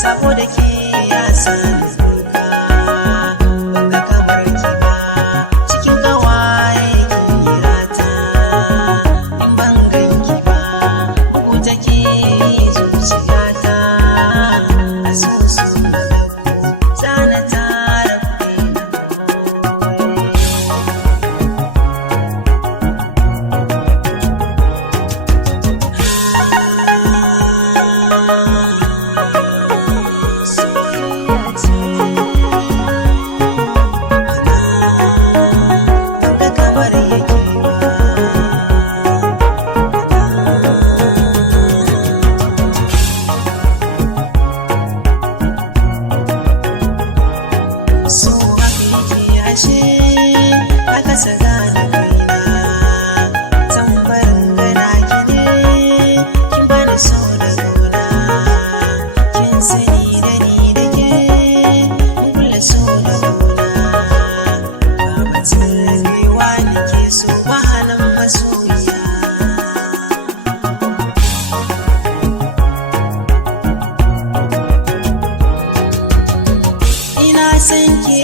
saboda ke ya san kuka banga kamar ki ba cikin kawaye kirata in ban ganki ba bugu take zuciyata a soso na dauko zana tara so haka yake ashe ka kasa gane kaina tambarin gana ki ne kin bani so da nuna kin sani da ni da ke mun kula so da nuna ba batun rabewa nake so ba halin masoyiya ina san ki